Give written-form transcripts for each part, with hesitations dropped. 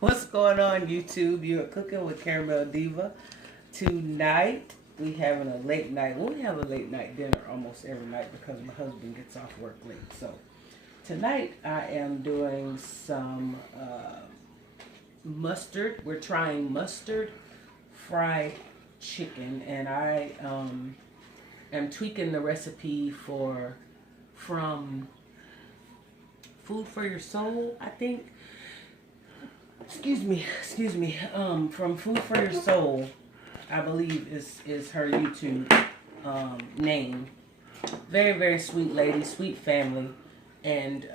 What's going on, YouTube? You're cooking with Caramel Diva. Tonight we having a late night. Well, we have a late night dinner almost every night because my husband gets off work late. So tonight I am doing some mustard. We're trying mustard fried chicken, and I am tweaking the recipe from Food for Your Soul, I think. Excuse me. From Food for Your Soul, I believe is her YouTube name. Very, very sweet lady, sweet family. And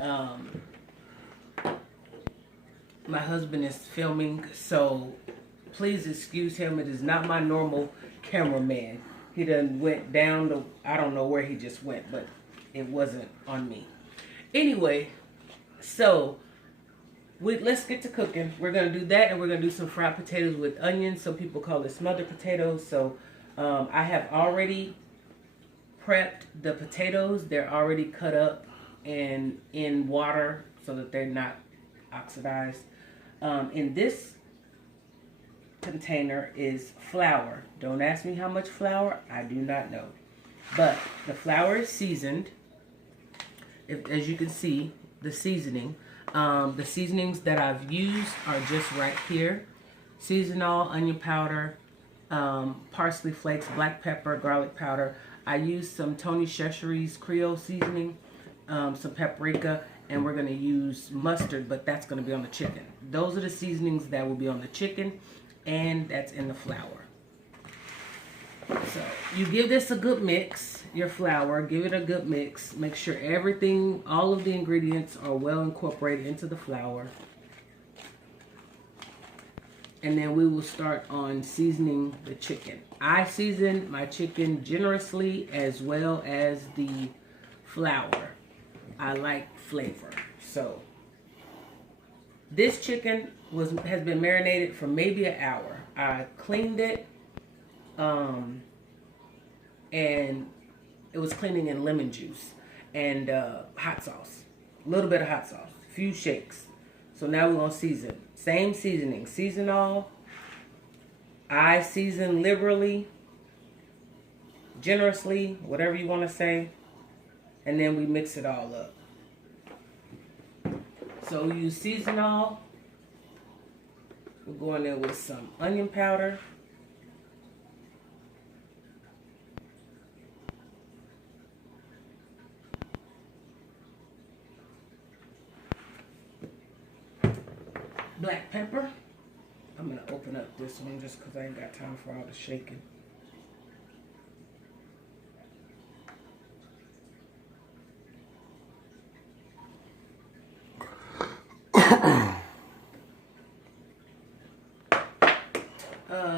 my husband is filming, so please excuse him. It is not my normal cameraman. He done went down to, I don't know where he just went, but it wasn't on me. Anyway, so let's get to cooking. We're going to do that, and we're going to do some fried potatoes with onions. Some people call it smothered potatoes. So I have already prepped the potatoes. They're already cut up and in water so that they're not oxidized. In this container is flour. Don't ask me how much flour. I do not know. But the flour is seasoned. As you can see, the seasoning. The seasonings that I've used are just right here. Seasonal, onion powder, parsley flakes, black pepper, garlic powder. I used some Tony Chachere's Creole seasoning, some paprika, and we're going to use mustard, but that's going to be on the chicken. Those are the seasonings that will be on the chicken, and that's in the flour. So you give this a good mix, your flour, give it a good mix. Make sure everything, all of the ingredients are well incorporated into the flour. And then we will start on seasoning the chicken. I season my chicken generously as well as the flour. I like flavor. So this chicken has been marinated for maybe an hour. I cleaned it. And it was cleaning in lemon juice and hot sauce, a little bit of hot sauce, a few shakes. So now we're gonna season. Same seasoning, season all. I season liberally, generously, whatever you want to say, and then we mix it all up. So you season all. We're going there with some onion powder. Black pepper. I'm going to open up this one just because I ain't got time for all the shaking.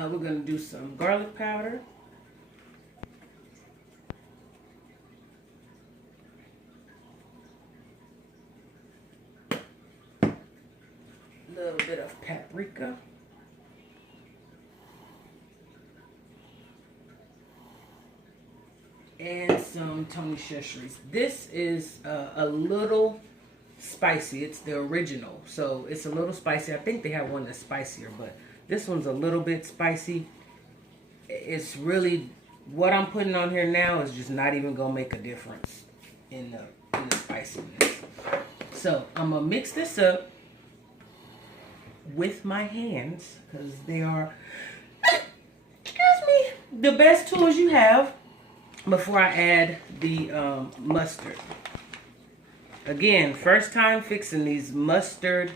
We're going to do some garlic powder. Little bit of paprika. And some Tony Chachere's. This is a little spicy. It's the original, so it's a little spicy. I think they have one that's spicier, but this one's a little bit spicy. It's really, what I'm putting on here now is just not even gonna make a difference in the spiciness. So I'm gonna mix this up with my hands because they are, excuse me, the best tools you have before I add the mustard. Again, first time fixing these mustard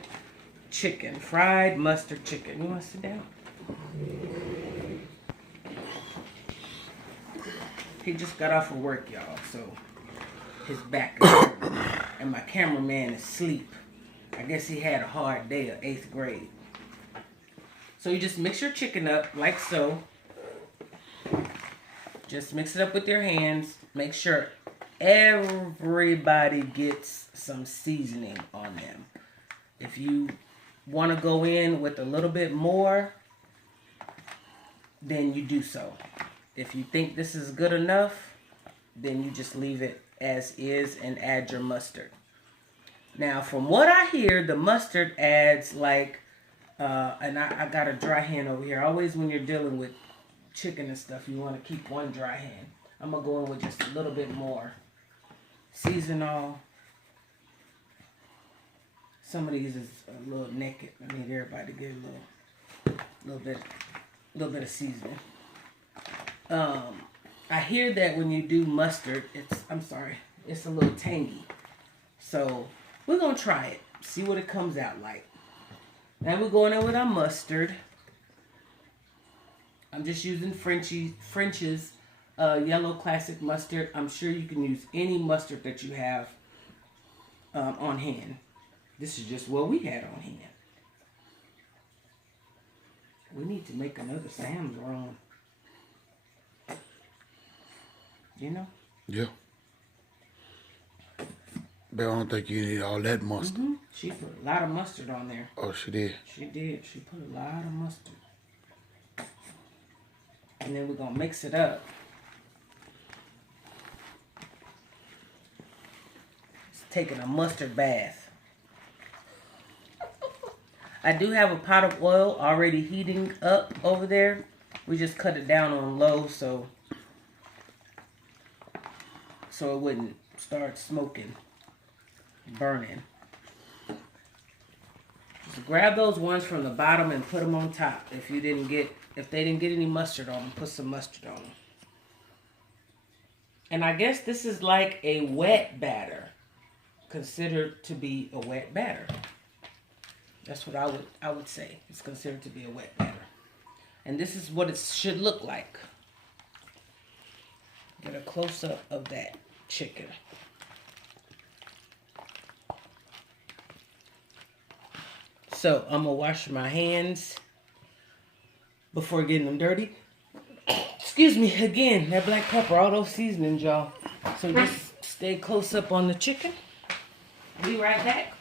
chicken, fried mustard chicken. You want to sit down? He just got off of work, y'all, so his back is hurting, and my cameraman is asleep. I guess he had a hard day of 8th grade. So you just mix your chicken up like so. Just mix it up with your hands. Make sure everybody gets some seasoning on them. If you want to go in with a little bit more, then you do so. If you think this is good enough, then you just leave it as is and add your mustard. Now, from what I hear, the mustard adds like And I got a dry hand over here. Always when you're dealing with chicken and stuff, you want to keep one dry hand. I'm going to go in with just a little bit more. Season all. Some of these is a little naked. I need everybody to get a little bit of seasoning. I hear that when you do mustard, it's a little tangy. So we're going to try it. See what it comes out like. Now we're going in with our mustard. I'm just using French's yellow classic mustard. I'm sure you can use any mustard that you have on hand. This is just what we had on hand. We need to make another Sam's run. You know? Yeah. But I don't think you need all that mustard. Mm-hmm. She put a lot of mustard on there. Oh, she did? She did. She put a lot of mustard. And then we're going to mix it up. It's taking a mustard bath. I do have a pot of oil already heating up over there. We just cut it down on low so it wouldn't start smoking, burning. Just grab those ones from the bottom and put them on top. If they didn't get any mustard on them, put some mustard on them. And I guess this is like a wet batter, considered to be a wet batter. That's what I would say. It's considered to be a wet batter. And this is what it should look like. Get a close-up of that chicken. So I'm going to wash my hands before getting them dirty. Excuse me, again, that black pepper, all those seasonings, y'all. So just stay close up on the chicken. Be right back.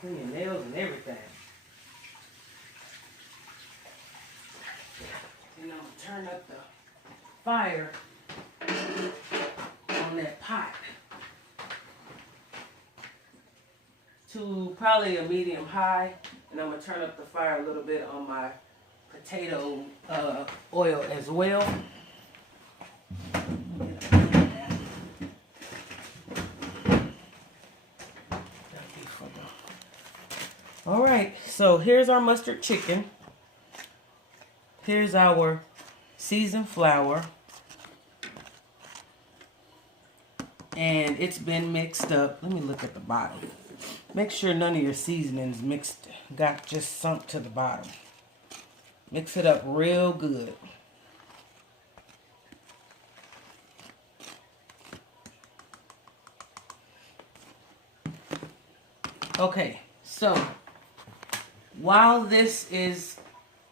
Clean your nails and everything. And I'm going to turn up the fire on that pot to probably a medium high. And I'm going to turn up the fire a little bit on my potato oil as well. All right, so here's our mustard chicken. Here's our seasoned flour. And it's been mixed up. Let me look at the bottom. Make sure none of your seasonings got just sunk to the bottom. Mix it up real good. Okay, so while this is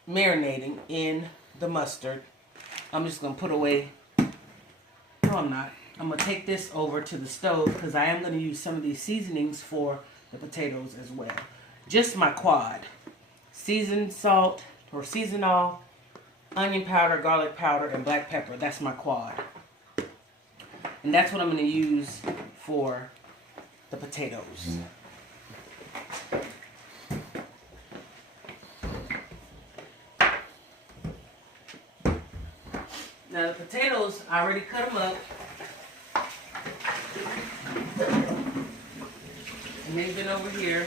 marinating in the mustard, I'm just going to put away, no I'm not, I'm going to take this over to the stove because I am going to use some of these seasonings for the potatoes as well. Just my quad. Seasoned salt or seasoned all, onion powder, garlic powder, and black pepper. That's my quad. And that's what I'm going to use for the potatoes. Now the potatoes, I already cut them up. And they've been over here.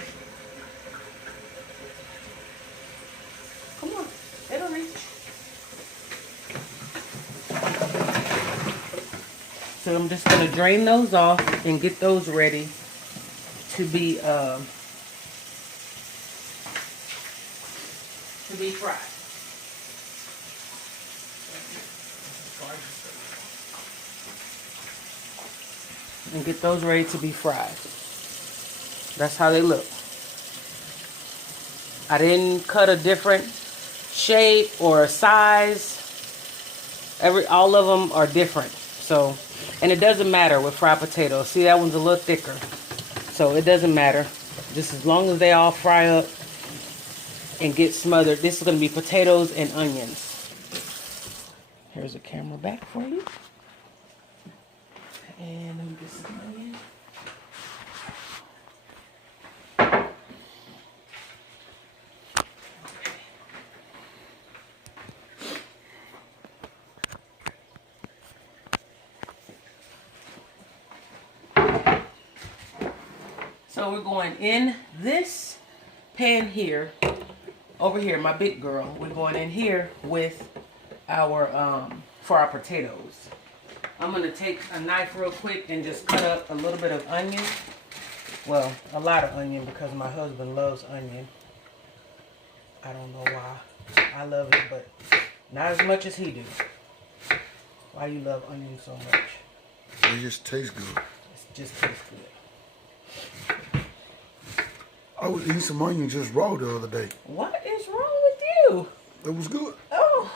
Come on, it'll reach. So I'm just gonna drain those off and get those ready to be fried. And get those ready to be fried. That's how they look. I didn't cut a different shape or a size. All of them are different. So, and it doesn't matter with fried potatoes. See, that one's a little thicker. So it doesn't matter. Just as long as they all fry up and get smothered. This is going to be potatoes and onions. Here's a camera back for you. And let me get some onion. So we're going in this pan here, over here, my big girl. We're going in here with our, for our potatoes. I'm gonna take a knife real quick and just cut up a little bit of onion. Well, a lot of onion because my husband loves onion. I don't know why. I love it, but not as much as he do. Why you love onion so much? It just tastes good. It just tastes good. I was eating some onion just raw the other day. What is wrong with you? It was good. Oh,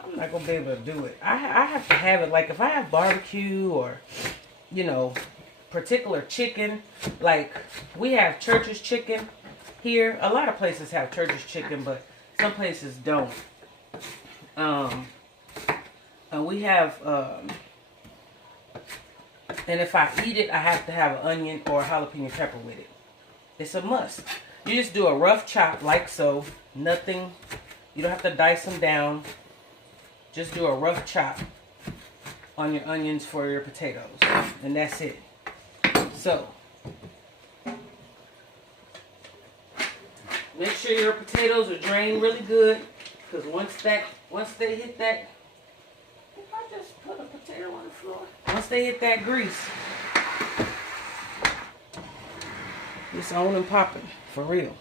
I'm not gonna be able to do it. I have to have it, like if I have barbecue or, you know, particular chicken, like we have Church's chicken here. A lot of places have Church's chicken, but some places don't. We have, and if I eat it, I have to have an onion or a jalapeno pepper with it. It's a must. You just do a rough chop like so. Nothing. You don't have to dice them down. Just do a rough chop on your onions for your potatoes. And that's it. So, make sure your potatoes are drained really good. Because once they hit that, if I just put a potato on the floor. Once they hit that grease, it's on and popping, for real.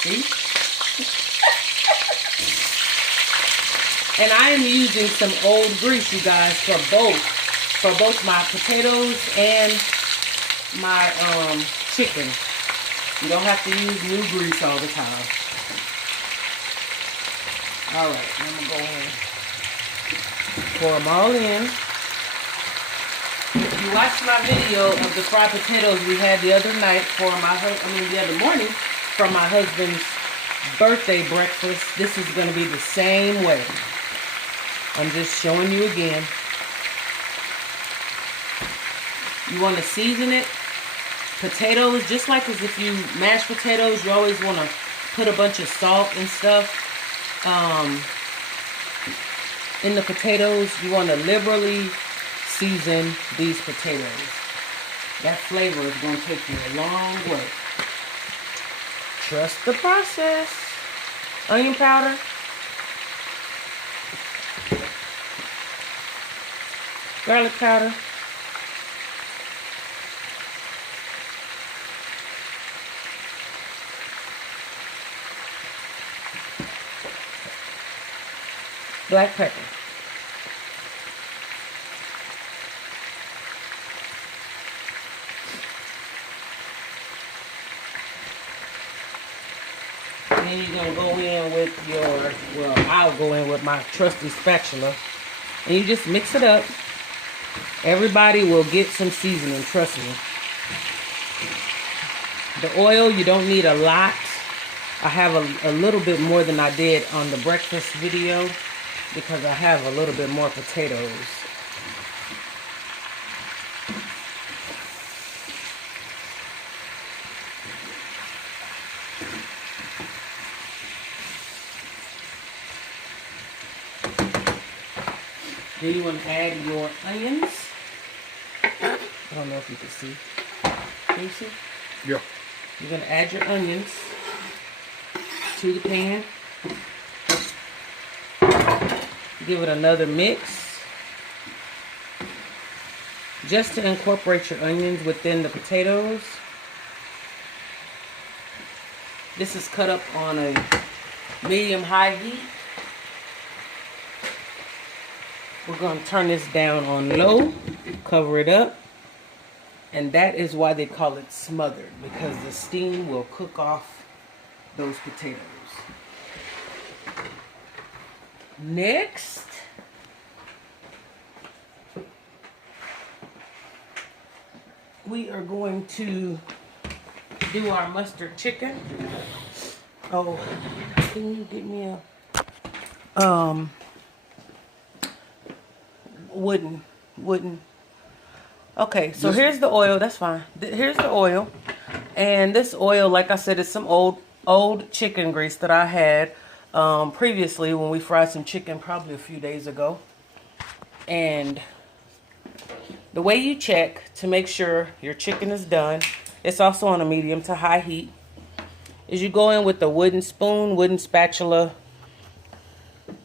See? And I am using some old grease, you guys, for both my potatoes and my chicken. You don't have to use new grease all the time. All right, I'm gonna go ahead and pour them all in. If you watched my video of the fried potatoes we had the other night for the other morning for my husband's birthday breakfast, this is going to be the same way. I'm just showing you again. You want to season it. Potatoes, just like as if you mash potatoes, you always want to put a bunch of salt and stuff in the potatoes. You want to liberally season these potatoes. That flavor is going to take you a long way. Trust the process. Onion powder. Garlic powder. Black pepper. Then you're going to go in with your, I'll go in with my trusty spatula. And you just mix it up. Everybody will get some seasoning, trust me. The oil, you don't need a lot. I have a little bit more than I did on the breakfast video because I have a little bit more potatoes. Then you want to add your onions. I don't know if you can see. Can you see? Yeah. You're going to add your onions to the pan. Give it another mix. Just to incorporate your onions within the potatoes. This is cut up on a medium-high heat. We're going to turn this down on low, cover it up, and that is why they call it smothered, because the steam will cook off those potatoes. Next, we are going to do our mustard chicken. Oh, can you get me a wooden? Okay, so here's the oil. That's fine. Here's the oil, and this oil, like I said, is some old chicken grease that I had previously when we fried some chicken probably a few days ago. And the way you check to make sure your chicken is done, it's also on a medium to high heat, is you go in with a wooden spoon, wooden spatula,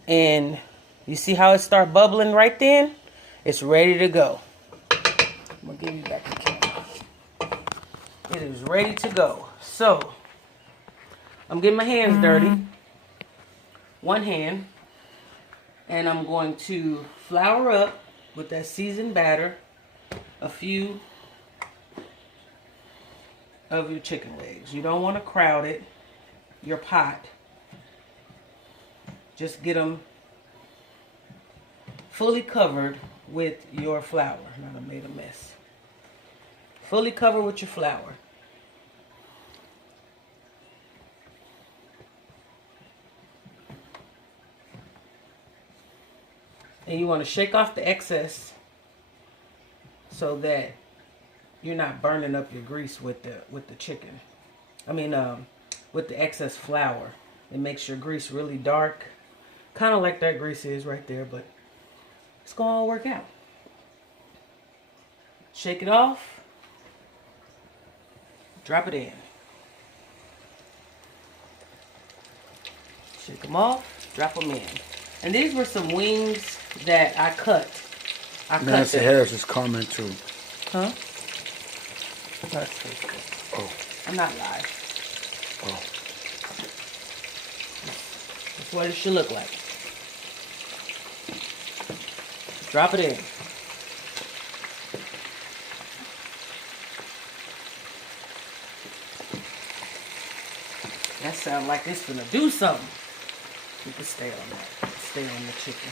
and you see how it start bubbling right then? It's ready to go. I'm going to give you back the camera. It is ready to go. So, I'm getting my hands dirty. One hand. And I'm going to flour up with that seasoned batter a few of your chicken legs. You don't want to crowd it, your pot. Just get them fully covered with your flour. Now I made a mess. Fully covered with your flour. And you want to shake off the excess so that you're not burning up your grease with the chicken. I mean, with the excess flour. It makes your grease really dark. Kind of like that grease is right there, but it's going to all work out. Shake it off. Drop it in. Shake them off. Drop them in. And these were some wings that I cut. Nancy Harris is coming too. Huh? That's Facebook. Oh. I'm not live. Oh. That's what it should look like. Drop it in. That sounds like it's gonna do something. You can stay on that. Stay on the chicken.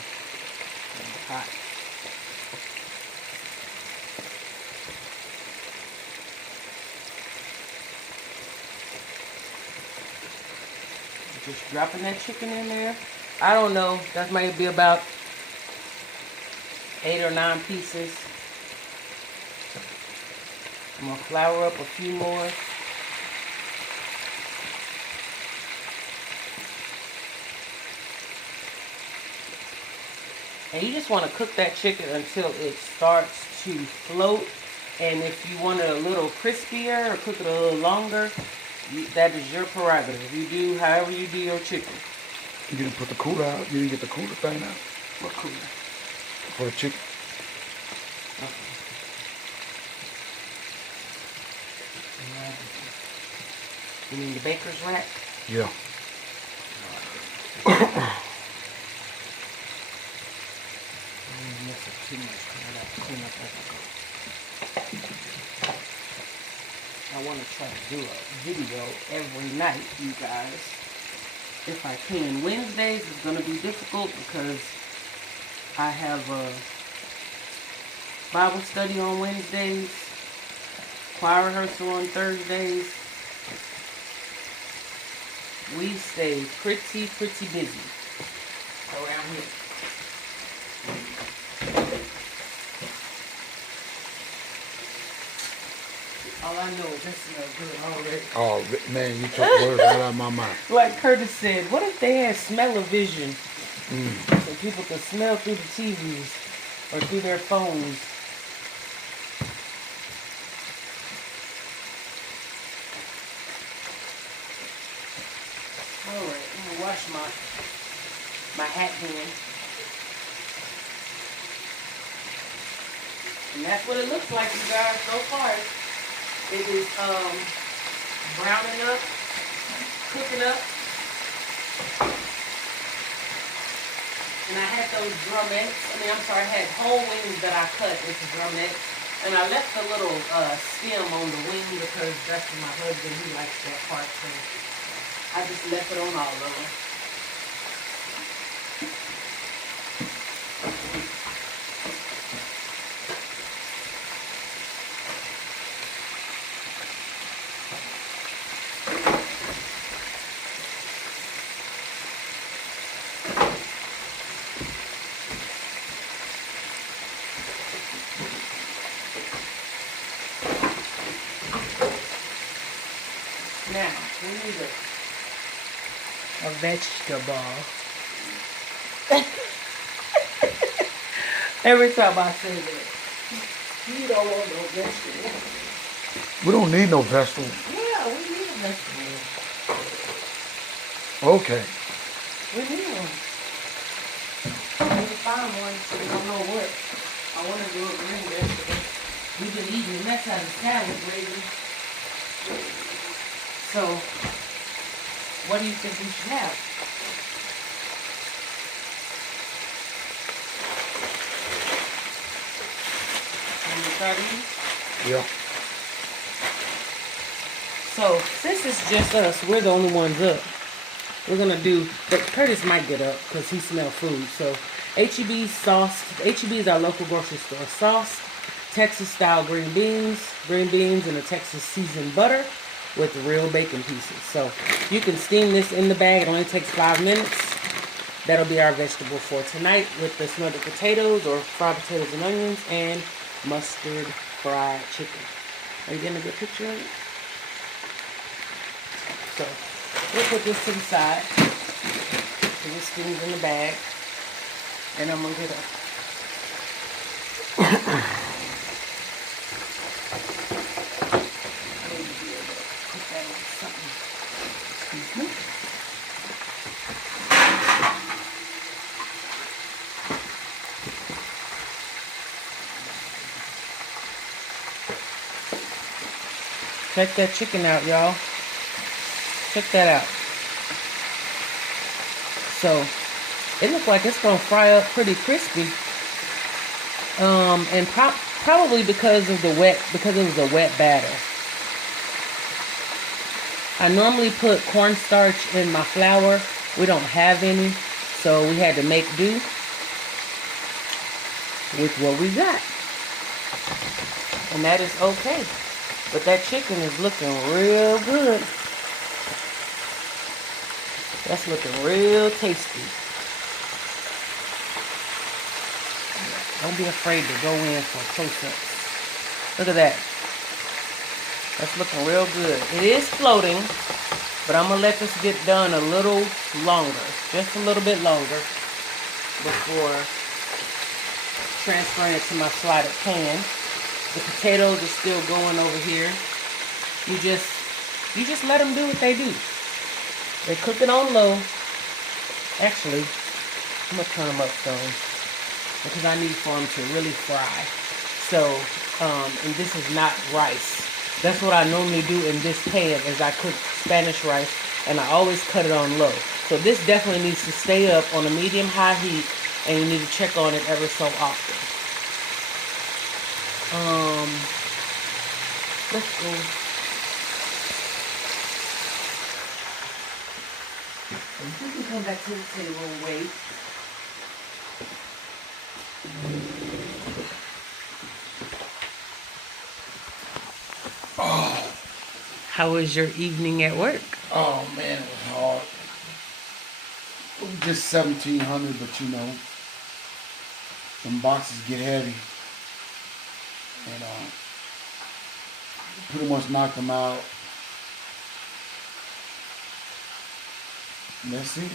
And the pot. Just dropping that chicken in there. I don't know. That might be about 8 or 9 pieces. I'm gonna flour up a few more. And you just want to cook that chicken until it starts to float. And if you want it a little crispier or cook it a little longer, that is your prerogative. You do however you do your chicken. You didn't put the cooler out? You didn't get the cooler thing out? What cooler? For the chicken. Okay. You mean the baker's rack? Yeah. Too much. I got to clean up as I go. I want to try to do a video every night, you guys. If I can. Wednesdays is going to be difficult because I have a Bible study on Wednesdays, choir rehearsal on Thursdays. We stay pretty busy around here. All I know is that smells good already. Oh, man, you took words right out of my mouth. Like Curtis said, what if they had smell-o-vision? So people could smell through the TVs or through their phones. Alright, I'm going to wash my hat hand. And that's what it looks like, you guys, so far. It is browning up, cooking up. And I had those drumettes. I had whole wings that I cut into drumettes. And I left a little stem on the wing because that's what my husband, he likes that part. So I just left it on all of them. Now, we need a vegetable. Every time I say that, you don't want no vegetable. We don't need no vegetable. Yeah, we need a vegetable. Okay. We need one. When we find one, we don't know what. I want to do a green vegetable. We've been eating the mess out of salad lately. So, what do you think we should have? Can you try these? Yeah. So, since it's just us, we're the only ones up. We're going to do, but Curtis might get up because he smells food. So, H-E-B sauce. H-E-B is our local grocery store. Sauce, Texas-style green beans, and a Texas seasoned butter with real bacon pieces. So, you can steam this in the bag. It only takes 5 minutes. That'll be our vegetable for tonight with the smothered potatoes or fried potatoes and onions and mustard fried chicken. Are you getting a good picture of it? So, we'll put this to the side. So this steams in the bag. And I'm going to get a... put that on something. Excuse me. Check that chicken out, y'all. Check that out. So, it looks like it's going to fry up pretty crispy. And probably because it was a wet batter. I normally put cornstarch in my flour. We don't have any, so we had to make do with what we got. And that is okay. But that chicken is looking real good. That's looking real tasty. Don't be afraid to go in for close-ups. Look at that. That's looking real good. It is floating, but I'm going to let this get done a little longer. Just a little bit longer before transferring it to my slotted pan. The potatoes are still going over here. You just let them do what they do. They cook it on low. Actually, I'm going to turn them up some because I need for them to really fry. So, and this is not rice. That's what I normally do in this pan is I cook Spanish rice and I always cut it on low. So this definitely needs to stay up on a medium-high heat and you need to check on it ever so often. Let's go. We can come back to the table and wait. Oh. How was your evening at work? Oh man, it was hard. It was just 1,700, but you know, them boxes get heavy. And pretty much knocked them out. And that's it.